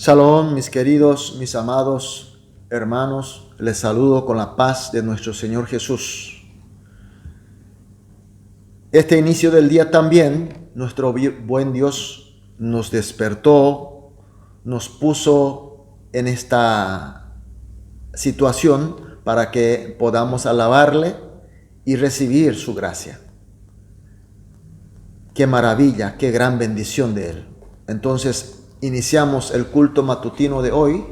Shalom, mis queridos, mis amados hermanos, les saludo con la paz de nuestro Señor Jesús. Este inicio del día también, nuestro buen Dios nos despertó, nos puso en esta situación para que podamos alabarle y recibir su gracia. Qué maravilla, qué gran bendición de Él. Entonces, iniciamos el culto matutino de hoy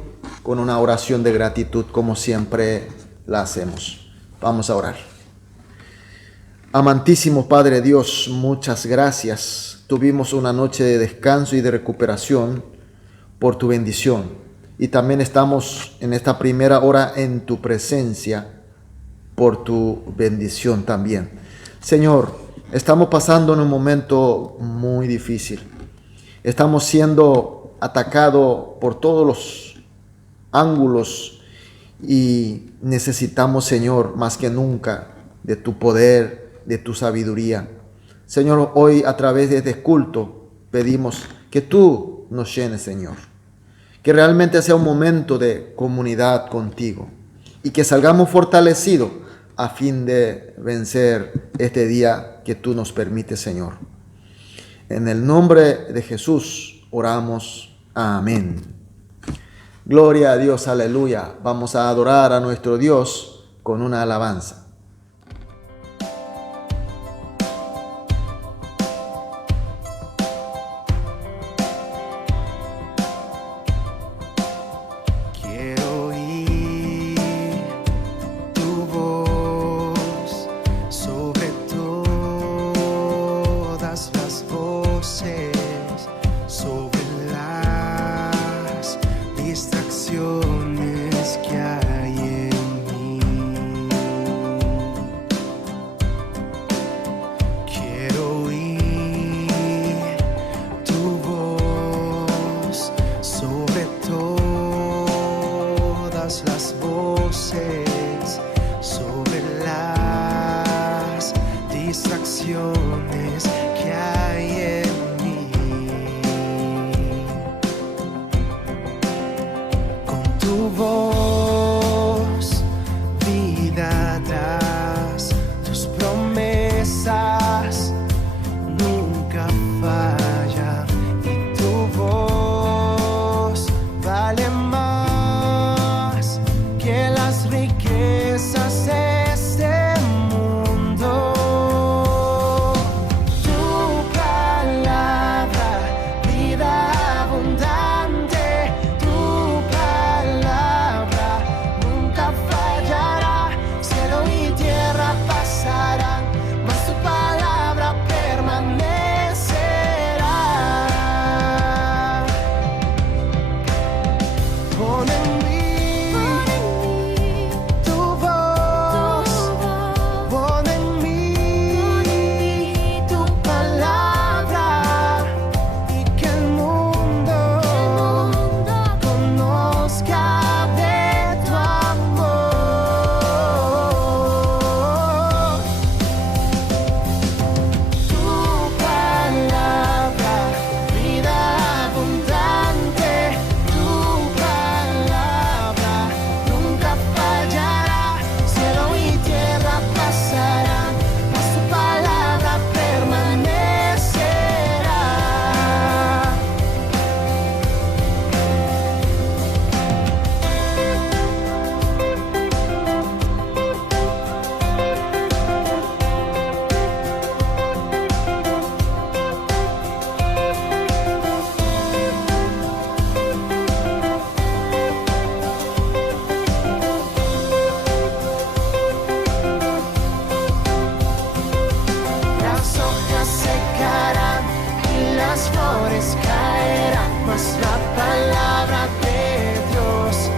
con una oración de gratitud, como siempre la hacemos. Vamos a orar. Amantísimo Padre Dios, muchas gracias. Tuvimos una noche de descanso y de recuperación por tu bendición. Y también estamos en esta primera hora en tu presencia por tu bendición también. Señor, estamos pasando en un momento muy difícil. Estamos siendo atacados por todos los ángulos y necesitamos, Señor, más que nunca de tu poder, de tu sabiduría. Señor, hoy a través de este culto pedimos que tú nos llenes, Señor. Que realmente sea un momento de comunidad contigo y que salgamos fortalecidos a fin de vencer este día que tú nos permites, Señor. En el nombre de Jesús oramos. Amén. Gloria a Dios, aleluya. Vamos a adorar a nuestro Dios con una alabanza. Quiero oír tu voz sobre todas las voces, sobre las distracciones que hay en mí. Quiero oír tu voz sobre todas las voces, sobre las distracciones que hay en mí. Con tu voz vida das, tus promesas nunca fallan y tu voz vale más que las riquezas de este mundo. Tu palabra, vida abundante, tu palabra nunca fallará. Cielo y tierra pasarán, mas tu palabra permanecerá. Pon en mí tu voz, pon en mí tu palabra, y que el mundo conozca de tu amor. Tu palabra, vida abundante, tu palabra nunca fallará. Cielo y tierra pasarán, mas tu palabra permanecerá. Las hojas secarán y las flores caerán, mas la palabra de Dios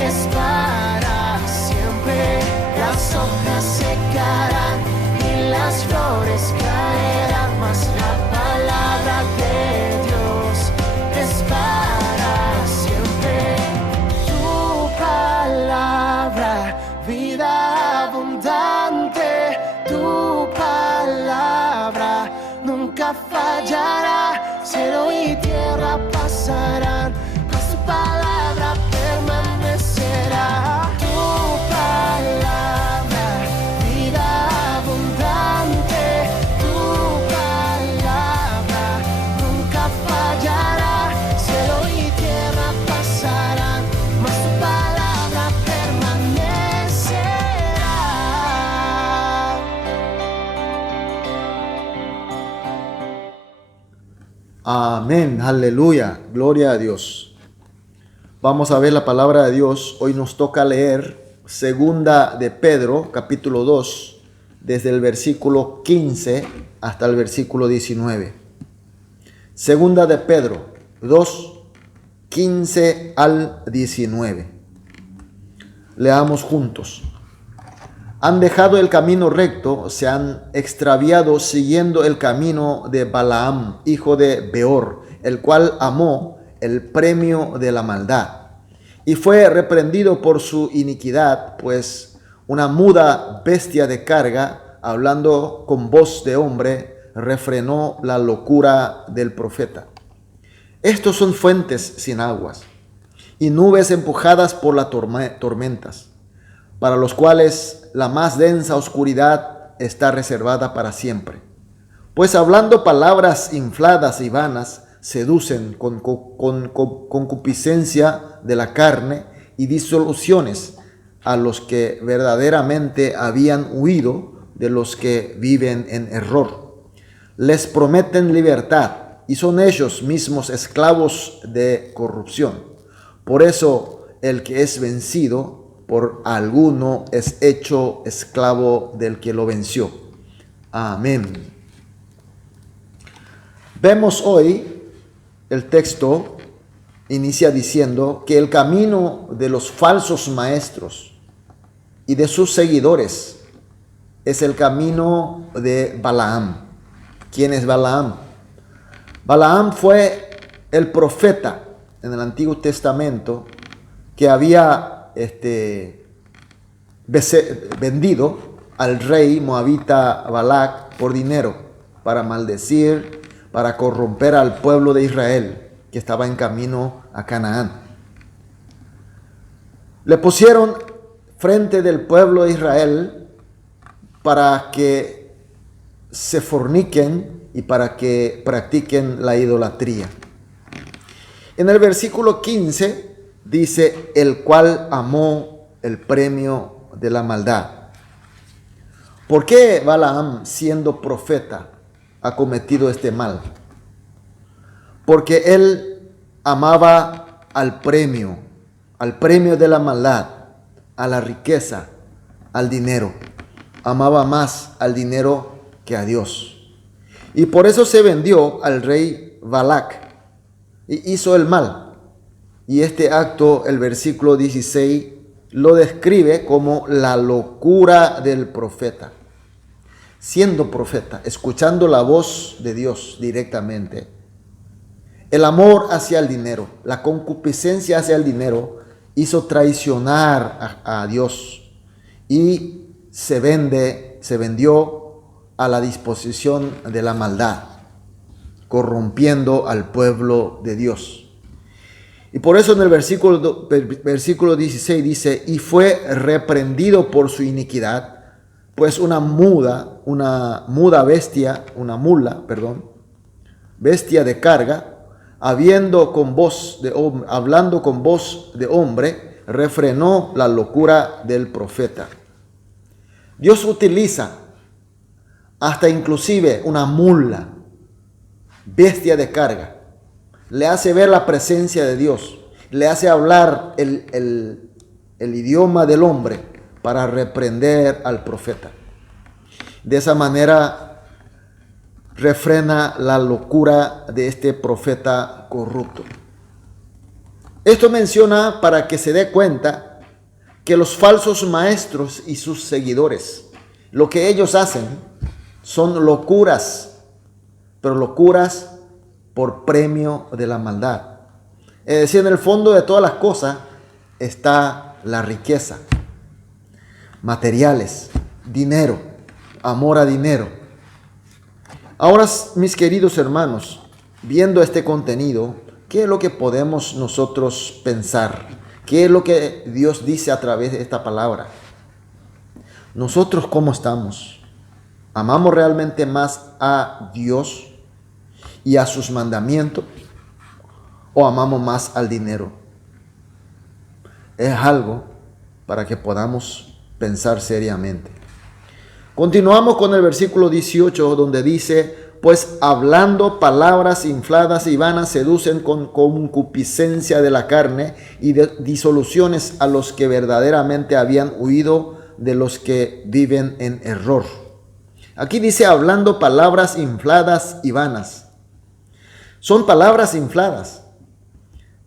es para siempre. Las hojas secarán y las flores caerán, mas la palabra de Dios es para siempre. Tu palabra, vida abundante, tu palabra nunca fallará. Cielo y tierra pasarán, mas tu palabra Amén, aleluya, gloria a Dios. Vamos a ver la palabra de Dios. Hoy nos toca leer segunda de Pedro, capítulo 2, desde el versículo 15 hasta el versículo 19. Segunda de Pedro 2, 15 al 19. Leamos juntos. Han dejado el camino recto, se han extraviado siguiendo el camino de Balaam, hijo de Beor, el cual amó el premio de la maldad y fue reprendido por su iniquidad, pues una muda bestia de carga, hablando con voz de hombre, refrenó la locura del profeta. Estos son fuentes sin aguas y nubes empujadas por las tormentas, para los cuales la más densa oscuridad está reservada para siempre. Pues hablando palabras infladas y vanas, seducen con concupiscencia de la carne y disoluciones a los que verdaderamente habían huido de los que viven en error. Les prometen libertad y son ellos mismos esclavos de corrupción. Por eso el que es vencido por alguno es hecho esclavo del que lo venció. Amén. Vemos hoy el texto inicia diciendo que el camino de los falsos maestros y de sus seguidores es el camino de Balaam. ¿Quién es Balaam? Balaam fue el profeta en el Antiguo Testamento que había vendido al rey moabita Balac por dinero para maldecir, para corromper al pueblo de Israel que estaba en camino a Canaán. Le pusieron frente del pueblo de Israel para que se forniquen y para que practiquen la idolatría. En el versículo 15 dice, el cual amó el premio de la maldad. ¿Por qué Balaam, siendo profeta, ha cometido este mal? Porque él amaba al premio de la maldad, a la riqueza, al dinero. Amaba más al dinero que a Dios. Y por eso se vendió al rey Balac y hizo el mal. Y este acto, el versículo 16, lo describe como la locura del profeta. Siendo profeta, escuchando la voz de Dios directamente, el amor hacia el dinero, la concupiscencia hacia el dinero, hizo traicionar a Dios y se vendió a la disposición de la maldad, corrompiendo al pueblo de Dios. Y por eso en el versículo 16 dice, y fue reprendido por su iniquidad, pues una bestia de carga, hablando con voz de hombre, refrenó la locura del profeta. Dios utiliza hasta inclusive una mula, bestia de carga, le hace ver la presencia de Dios, le hace hablar el idioma del hombre para reprender al profeta. De esa manera refrena la locura de este profeta corrupto. Esto menciona para que se dé cuenta que los falsos maestros y sus seguidores, lo que ellos hacen son locuras, pero locuras por premio de la maldad. Es decir, en el fondo de todas las cosas está la riqueza, materiales, dinero, amor a dinero. Ahora, mis queridos hermanos, viendo este contenido, ¿qué es lo que podemos nosotros pensar? ¿Qué es lo que Dios dice a través de esta palabra? ¿Nosotros cómo estamos? ¿Amamos realmente más a Dios y a sus mandamientos? ¿O amamos más al dinero? Es algo para que podamos pensar seriamente. Continuamos con el versículo 18, donde dice, pues hablando palabras infladas y vanas seducen con concupiscencia de la carne y de disoluciones a los que verdaderamente habían huido de los que viven en error. Aquí dice hablando palabras infladas y vanas. Son palabras infladas.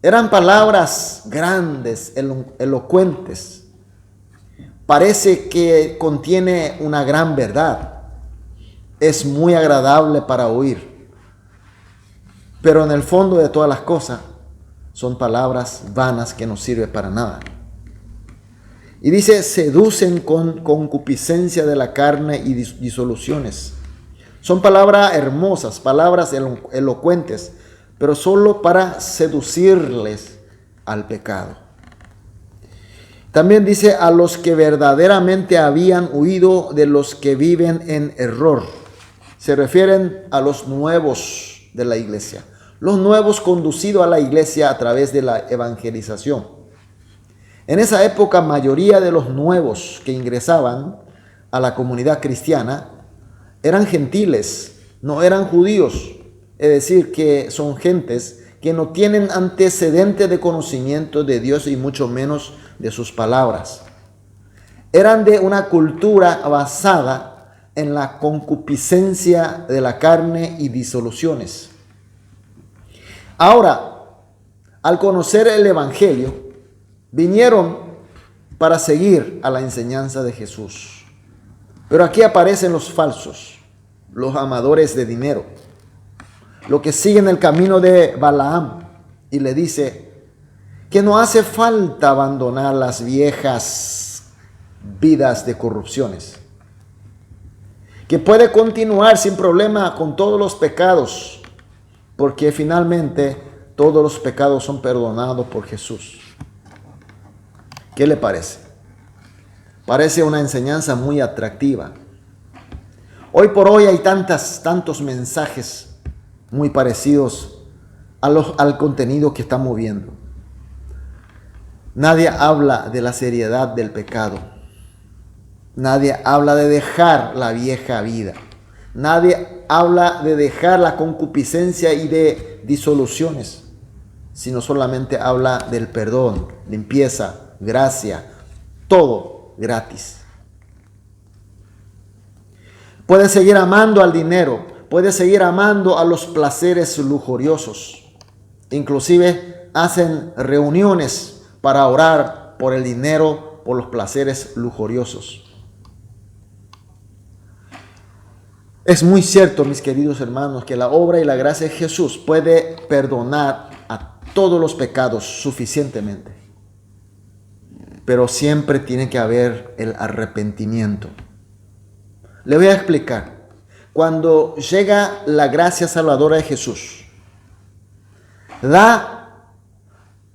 Eran palabras grandes, elocuentes. Parece que contiene una gran verdad. Es muy agradable para oír. Pero en el fondo de todas las cosas son palabras vanas que no sirven para nada. Y dice, seducen con concupiscencia de la carne y disoluciones. Son palabras hermosas, palabras elocuentes, pero solo para seducirles al pecado. También dice a los que verdaderamente habían huido de los que viven en error. Se refieren a los nuevos de la iglesia. Los nuevos conducidos a la iglesia a través de la evangelización. En esa época, mayoría de los nuevos que ingresaban a la comunidad cristiana eran gentiles, no eran judíos. Es decir, que son gentes que no tienen antecedente de conocimiento de Dios y mucho menos de sus palabras. Eran de una cultura basada en la concupiscencia de la carne y disoluciones. Ahora, al conocer el evangelio, vinieron para seguir a la enseñanza de Jesús. Pero aquí aparecen los falsos, los amadores de dinero, los que siguen el camino de Balaam, y le dice que no hace falta abandonar las viejas vidas de corrupciones, que puede continuar sin problema con todos los pecados, porque finalmente todos los pecados son perdonados por Jesús. ¿Qué le parece? Parece una enseñanza muy atractiva. Hoy por hoy hay tantos mensajes muy parecidos al contenido que estamos viendo. Nadie habla de la seriedad del pecado. Nadie habla de dejar la vieja vida. Nadie habla de dejar la concupiscencia y de disoluciones, sino solamente habla del perdón, limpieza, gracia, todo gratis. Puedes seguir amando al dinero, puedes seguir amando a los placeres lujuriosos. Inclusive hacen reuniones para orar por el dinero, por los placeres lujuriosos. Es muy cierto, mis queridos hermanos, que la obra y la gracia de Jesús puede perdonar a todos los pecados suficientemente. Pero siempre tiene que haber el arrepentimiento. Le voy a explicar. Cuando llega la gracia salvadora de Jesús, da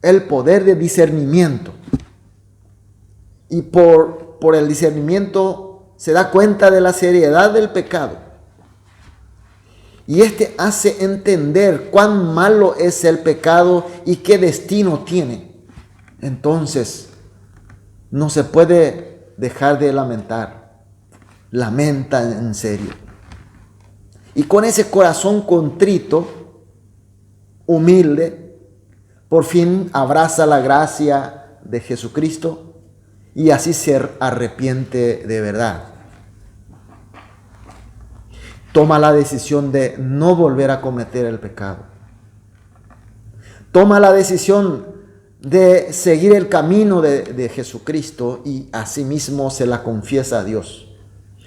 el poder de discernimiento. Y por el discernimiento se da cuenta de la seriedad del pecado. Y este hace entender cuán malo es el pecado y qué destino tiene. Entonces, no se puede dejar de lamentar. Lamenta en serio. Y con ese corazón contrito, humilde, por fin abraza la gracia de Jesucristo y así se arrepiente de verdad. Toma la decisión de no volver a cometer el pecado. Toma la decisión de seguir el camino de Jesucristo y asimismo se la confiesa a Dios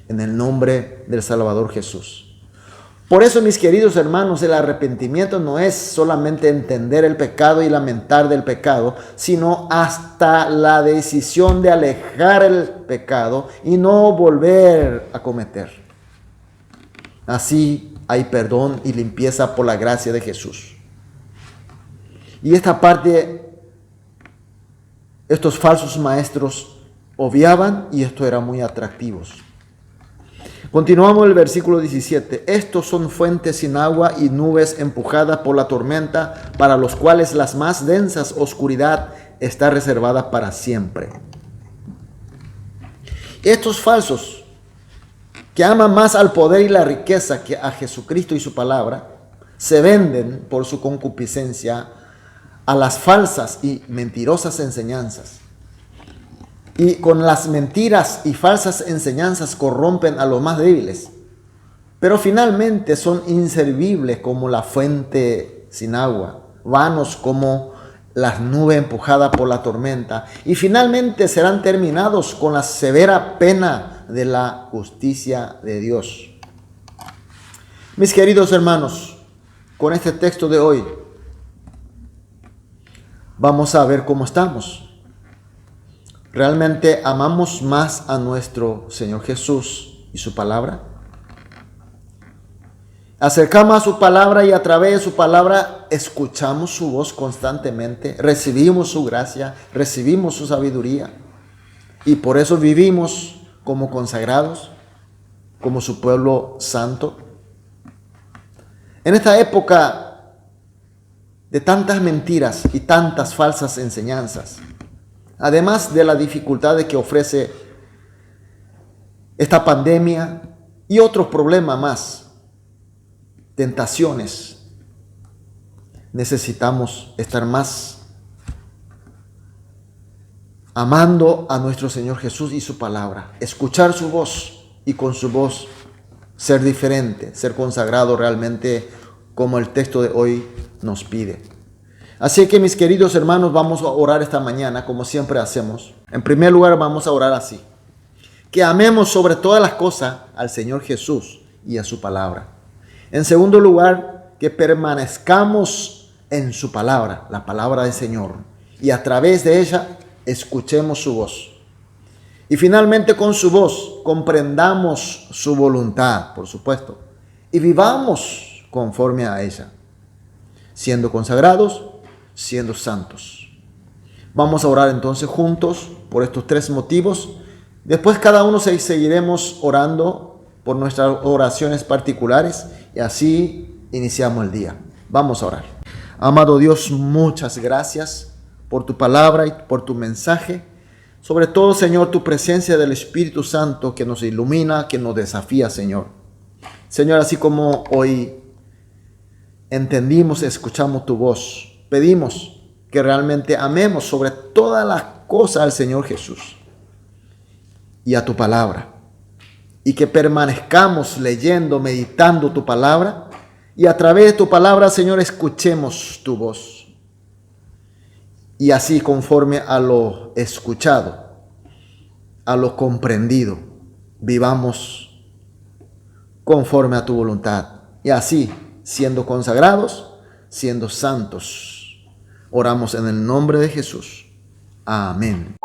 en el nombre del Salvador Jesús. Por eso, mis queridos hermanos, el arrepentimiento no es solamente entender el pecado y lamentar del pecado, sino hasta la decisión de alejar el pecado y no volver a cometer. Así hay perdón y limpieza por la gracia de Jesús. Y esta parte, estos falsos maestros obviaban y esto era muy atractivos. Continuamos el versículo 17. Estos son fuentes sin agua y nubes empujadas por la tormenta, para los cuales la más densa oscuridad está reservada para siempre. Estos falsos que aman más al poder y la riqueza que a Jesucristo y su palabra, se venden por su concupiscencia a las falsas y mentirosas enseñanzas. Y con las mentiras y falsas enseñanzas corrompen a los más débiles. Pero finalmente son inservibles como la fuente sin agua, vanos como las nubes empujadas por la tormenta, y finalmente serán terminados con la severa pena de la justicia de Dios. Mis queridos hermanos, con este texto de hoy, vamos a ver cómo estamos. ¿Realmente amamos más a nuestro Señor Jesús y su palabra? Acercamos a su palabra y a través de su palabra escuchamos su voz constantemente, recibimos su gracia, recibimos su sabiduría y por eso vivimos como consagrados, como su pueblo santo. En esta época de tantas mentiras y tantas falsas enseñanzas, además de la dificultad que ofrece esta pandemia y otros problemas más, tentaciones, necesitamos estar más amando a nuestro Señor Jesús y su palabra, escuchar su voz y con su voz ser diferente, ser consagrado realmente como el texto de hoy nos pide. Así que mis queridos hermanos, vamos a orar esta mañana como siempre hacemos. En primer lugar vamos a orar así: que amemos sobre todas las cosas al Señor Jesús y a su palabra. En segundo lugar, que permanezcamos en su palabra, la palabra del Señor, y a través de ella escuchemos su voz. Y finalmente con su voz comprendamos su voluntad, por supuesto, y vivamos conforme a ella, siendo consagrados, siendo santos. Vamos a orar entonces juntos por estos tres motivos. Después cada uno seguiremos orando por nuestras oraciones particulares y así iniciamos el día. Vamos a orar. Amado Dios, muchas gracias por tu palabra y por tu mensaje. Sobre todo, Señor, tu presencia del Espíritu Santo que nos ilumina, que nos desafía, Señor. Señor, así como hoy entendimos, escuchamos tu voz, pedimos que realmente amemos sobre todas las cosas al Señor Jesús y a tu palabra. Y que permanezcamos leyendo, meditando tu palabra. Y a través de tu palabra, Señor, escuchemos tu voz. Y así conforme a lo escuchado, a lo comprendido, vivamos conforme a tu voluntad. Y así, siendo consagrados, siendo santos, oramos en el nombre de Jesús. Amén.